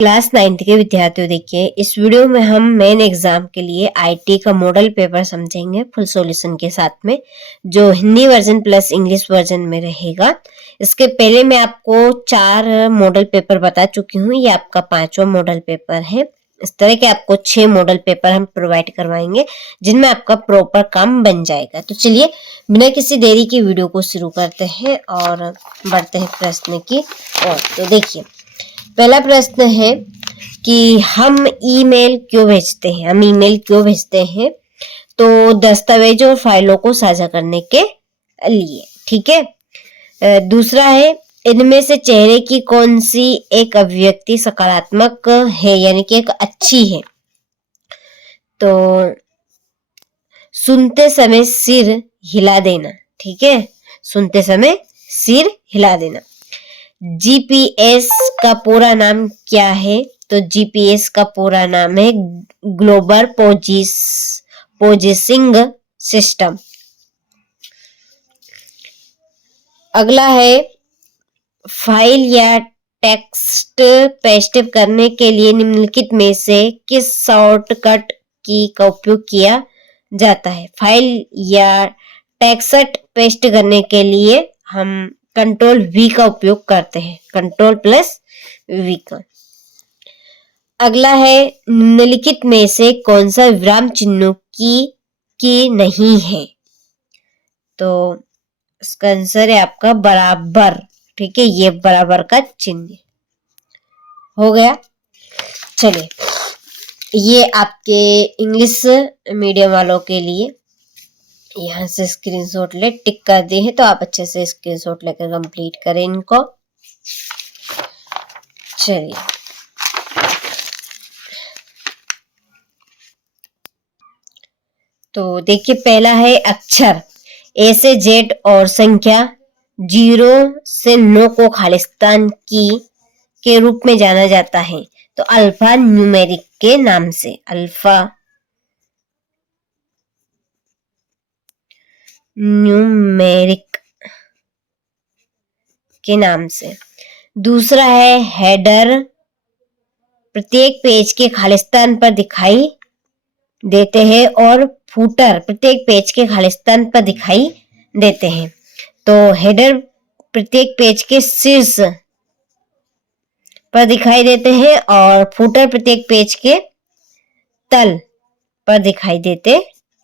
Class 9th के विद्यार्थियों, देखिए इस वीडियो में हम मेन एग्जाम के लिए आईटी का मॉडल पेपर समझेंगे फुल सॉल्यूशन के साथ में, जो Hindi version plus English version में रहेगा। इसके पहले मैं आपको 4 मॉडल पेपर बता चुकी हूँ, ये आपका 5वां मॉडल पेपर है। इस तरह के आपको 6 मॉडल पेपर हम प्रोवाइड करवाएंगे जिनमें आपका प्रॉपर काम बन जाएगा। तो चलिए बिना किसी देरी की वीडियो को शुरू करते हैं और बढ़ते हैं प्रश्न की ओर। तो देखिए पहला प्रश्न है कि हम ईमेल क्यों भेजते हैं। हम ईमेल क्यों भेजते हैं? तो दस्तावेज और फाइलों को साझा करने के लिए, ठीक है। दूसरा है, इनमें से चेहरे की कौन सी एक अभिव्यक्ति सकारात्मक है, यानी कि एक अच्छी है? तो सुनते समय सिर हिला देना, ठीक है, सुनते समय सिर हिला देना। जीपीएस का पूरा नाम क्या है? तो जीपीएस का पूरा नाम है ग्लोबल पोजिशनिंग सिस्टम। अगला है, फाइल या टेक्स्ट पेस्ट करने के लिए निम्नलिखित में से किस शॉर्टकट की का उपयोग किया जाता है? फाइल या टेक्स्ट पेस्ट करने के लिए हम कंट्रोल वी का उपयोग करते हैं, कंट्रोल प्लस वी का। अगला है, निम्नलिखित में से कौन सा विराम चिन्हों की नहीं है? तो इसका आंसर है आपका बराबर, ठीक है, ये बराबर का चिन्ह हो गया। चलिए ये आपके इंग्लिश मीडियम वालों के लिए यहाँ से स्क्रीनशॉट ले टिक कर दिए हैं, तो आप अच्छे से स्क्रीनशॉट लेकर कंप्लीट करें इनको। चलिए तो देखिए पहला है अक्षर। ए से जेड और संख्या 0 से 9 को खालिस्तान की के रूप में जाना जाता है, तो अल्फा न्यूमेरिक के नाम से, अल्फा न्यूमेरिक के नाम से। दूसरा है हेडर, प्रत्येक पेज के खालिस्तान पर दिखाई देते हैं, और फूटर प्रत्येक पेज के खालिस्तान पर दिखाई देते हैं। तो हेडर प्रत्येक पेज के शीर्ष पर दिखाई देते हैं और फूटर प्रत्येक पेज के तल पर दिखाई देते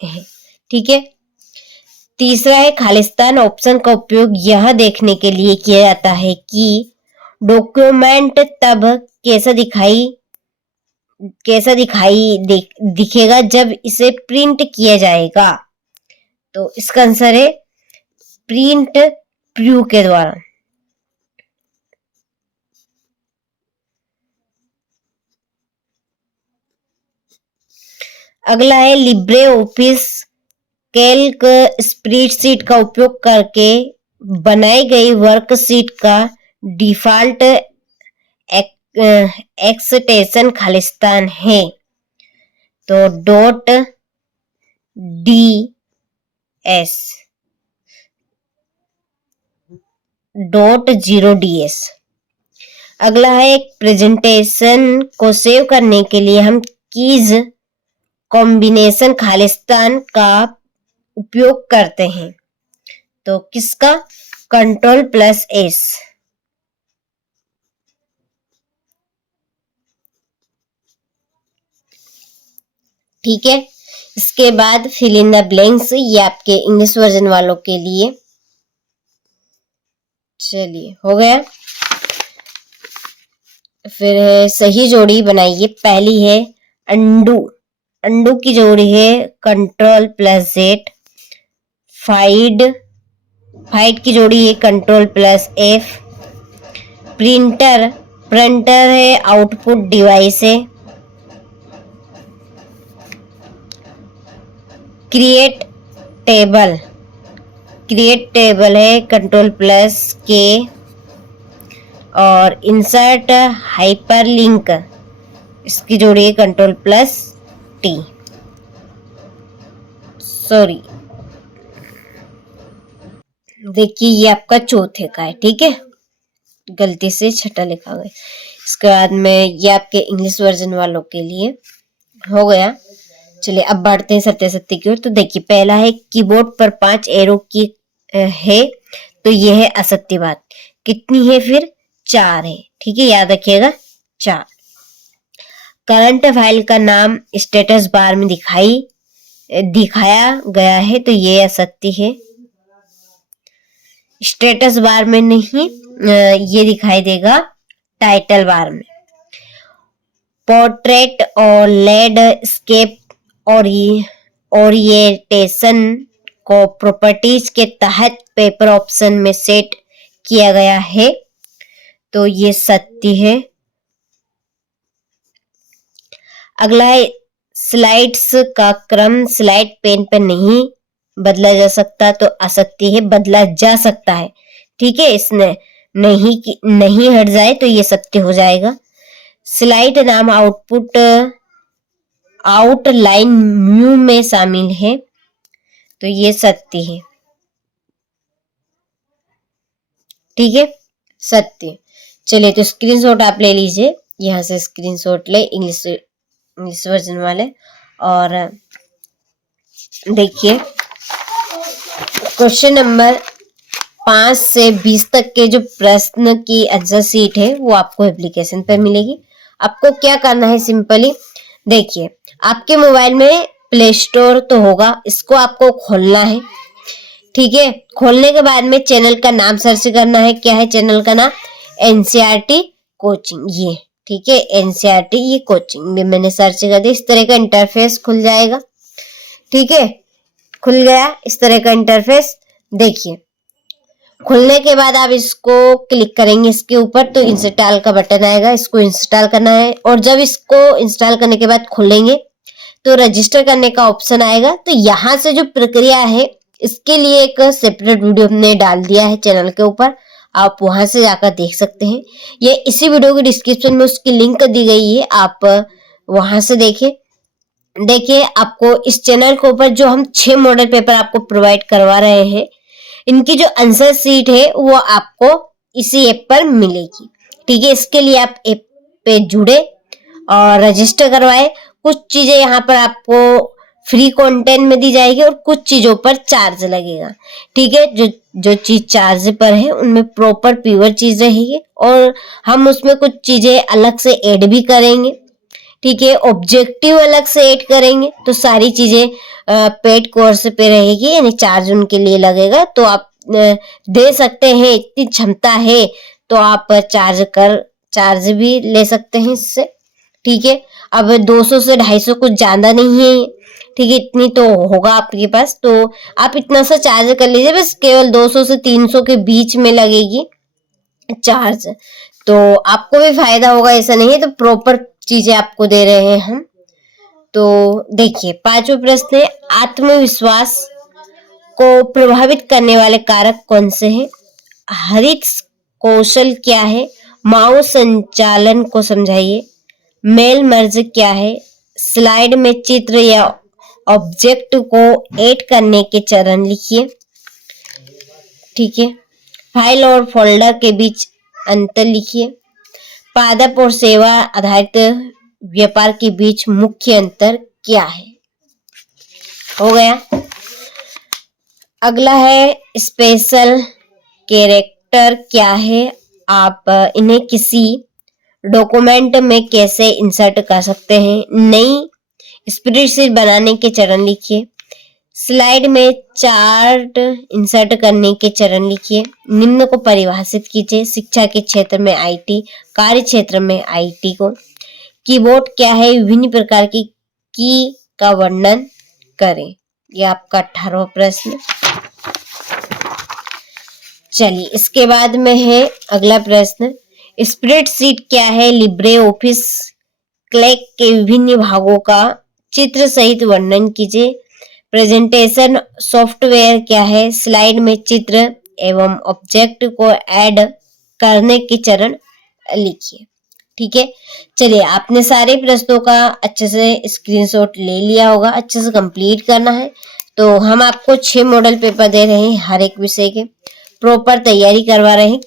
हैं, ठीक है। तीसरा है, खालिस्तान ऑप्शन का उपयोग यह देखने के लिए किया जाता है कि डॉक्यूमेंट तब कैसा दिखेगा जब इसे प्रिंट किया जाएगा। तो इसका आंसर है प्रिंट प्रू के द्वारा। अगला है, लिब्रे ऑफिस कैल्क स्प्रेडशीट का उपयोग करके बनाई गई वर्कशीट का डिफॉल्ट एक्सटेंशन खालिस्तान है। तो .0ds। अगला है, एक प्रेजेंटेशन को सेव करने के लिए हम कीज कॉम्बिनेशन खालिस्तान का उपयोग करते हैं, तो किसका? Control plus S. ठीक है, इसके बाद फिल इन द ब्लैंक्स, ये आपके इंग्लिश वर्जन वालों के लिए। चलिए हो गया। फिर है सही जोड़ी बनाइए। पहली है अंडू, अंडू की जोड़ी है कंट्रोल प्लस जेड। फाइड की जोड़ी है कंट्रोल प्लस एफ। प्रिंटर है आउटपुट डिवाइस है। क्रिएट टेबल है कंट्रोल प्लस के। और इंसर्ट हाइपरलिंक, इसकी जोड़ी है कंट्रोल प्लस टी। सॉरी, देखिए ये आपका चौथे का है, ठीक है, गलती से छठा लिखा गया। इसके बाद में ये आपके इंग्लिश वर्जन वालों के लिए हो गया। चलिए अब बढ़ते हैं सत्यासत्य की ओर। तो देखिए पहला है कीबोर्ड पर 5 एरो की है, तो ये है असत्य बात। कितनी है फिर? 4 है। ठीक है, याद रखिएगा 4। करंट फाइल का नाम स्टेटस बार में दिखाया गया है, तो ये असत्य है। स्टेटस बार में नहीं, ये दिखाई देगा टाइटल बार में। पोर्ट्रेट और लैंडस्केप ओरिएंटेशन को प्रॉपर्टीज के तहत पेपर ऑप्शन में सेट किया गया है, तो ये सत्य है। अगला है स्लाइड्स का क्रम स्लाइड पेन पर नहीं बदला जा सकता, तो असत्य है। बदला जा सकता है, ठीक है, इसने नहीं हट जाए तो ये सत्य हो जाएगा। स्लाइड नाम आउटलाइन म्यू में शामिल है, तो ये सत्य है। ठीक है, सत्य। चलिए तो स्क्रीनशॉट आप ले लीजिए, यहाँ से स्क्रीनशॉट ले इंग्लिश वर्जन वाले। और देखिए क्वेश्चन नंबर 5 से 20 तक के जो प्रश्न की आंसर शीट है वो आपको एप्लीकेशन पर मिलेगी। आपको क्या करना है, सिंपली देखिए आपके मोबाइल में प्ले स्टोर तो होगा, इसको आपको खोलना है। ठीक है, खोलने के बाद में चैनल का नाम सर्च करना है। क्या है चैनल का नाम? एनसीईआरटी कोचिंग, ये ठीक है, एनसीईआरटी ये कोचिंग में मैंने सर्च कर दिया। इस तरह का इंटरफेस खुल जाएगा। ठीक है, खुल गया इस तरह का इंटरफेस। देखिए खुलने के बाद आप इसको क्लिक करेंगे इसके ऊपर, तो इंस्टॉल का बटन आएगा, इसको इंस्टॉल करना है। और जब इसको इंस्टॉल करने के बाद खोलेंगे तो रजिस्टर करने का ऑप्शन आएगा। तो यहाँ से जो प्रक्रिया है इसके लिए एक सेपरेट वीडियो हमने डाल दिया है चैनल के ऊपर, आप वहां से जाकर देख सकते हैं। ये इसी वीडियो के डिस्क्रिप्शन में उसकी लिंक दी गई है, आप वहां से देखिए आपको इस चैनल के ऊपर जो हम 6 मॉडल पेपर आपको प्रोवाइड करवा रहे हैं, इनकी जो आंसर शीट है वो आपको इसी ऐप पर मिलेगी। ठीक है, इसके लिए आप ऐप पे जुड़े और रजिस्टर करवाए। कुछ चीजें यहाँ पर आपको फ्री कंटेंट में दी जाएगी और कुछ चीजों पर चार्ज लगेगा। ठीक है, जो चीज चार्ज पर है उनमें प्रॉपर प्योर चीज रहेगी और हम उसमें कुछ चीजें अलग से ऐड भी करेंगे। ठीक है, ऑब्जेक्टिव अलग से ऐड करेंगे, तो सारी चीजें पेड कोर्स पे रहेगी, यानी चार्ज उनके लिए लगेगा। तो आप दे सकते हैं, इतनी क्षमता है तो आप चार्ज भी ले सकते हैं इससे। ठीक है, अब 200 से 250 कुछ ज्यादा नहीं है। ठीक है, इतनी तो होगा आपके पास, तो आप इतना सा चार्ज कर लीजिए। बस केवल 200 से 300 के बीच में लगेगी चार्ज, तो आपको भी फायदा होगा, ऐसा नहीं है। तो प्रॉपर चीजें आपको दे रहे हैं हम। तो देखिए 5वां प्रश्न है, आत्मविश्वास को प्रभावित करने वाले कारक कौन से हैं? हरित कौशल क्या है? माउस संचालन को समझाइए। मेल मर्ज क्या है? स्लाइड में चित्र या ऑब्जेक्ट को ऐड करने के चरण लिखिए। ठीक है, फाइल और फोल्डर के बीच अंतर लिखिए। पादप और सेवा आधारित व्यापार के बीच मुख्य अंतर क्या है? हो गया। अगला है स्पेशल कैरेक्टर क्या है? आप इन्हें किसी डॉक्यूमेंट में कैसे इंसर्ट कर सकते हैं? नई स्प्रेडशीट बनाने के चरण लिखिए। स्लाइड में चार्ट इंसर्ट करने के चरण लिखिए। निम्न को परिभाषित कीजिए। शिक्षा के क्षेत्र में आईटी, कार्य क्षेत्र में आईटी को। कीबोर्ड क्या है? विभिन्न प्रकार की का वर्णन करें। ये आपका 18वां प्रश्न। चलिए इसके बाद में है अगला प्रश्न, स्प्रेडशीट क्या है? लिब्रे ऑफिस क्लैक के विभिन्न भागों का चित्र सहित वर्णन कीजिए। प्रेजेंटेशन सॉफ्टवेयर क्या है? स्लाइड में चित्र एवं ऑब्जेक्ट को ऐड करने के चरण लिखिए। ठीक है, चलिए आपने सारे प्रश्नों का अच्छे से स्क्रीनशॉट ले लिया होगा, अच्छे से कंप्लीट करना है। तो हम आपको 6 मॉडल पेपर दे रहे हैं, हर एक विषय के प्रॉपर तैयारी करवा रहे हैं।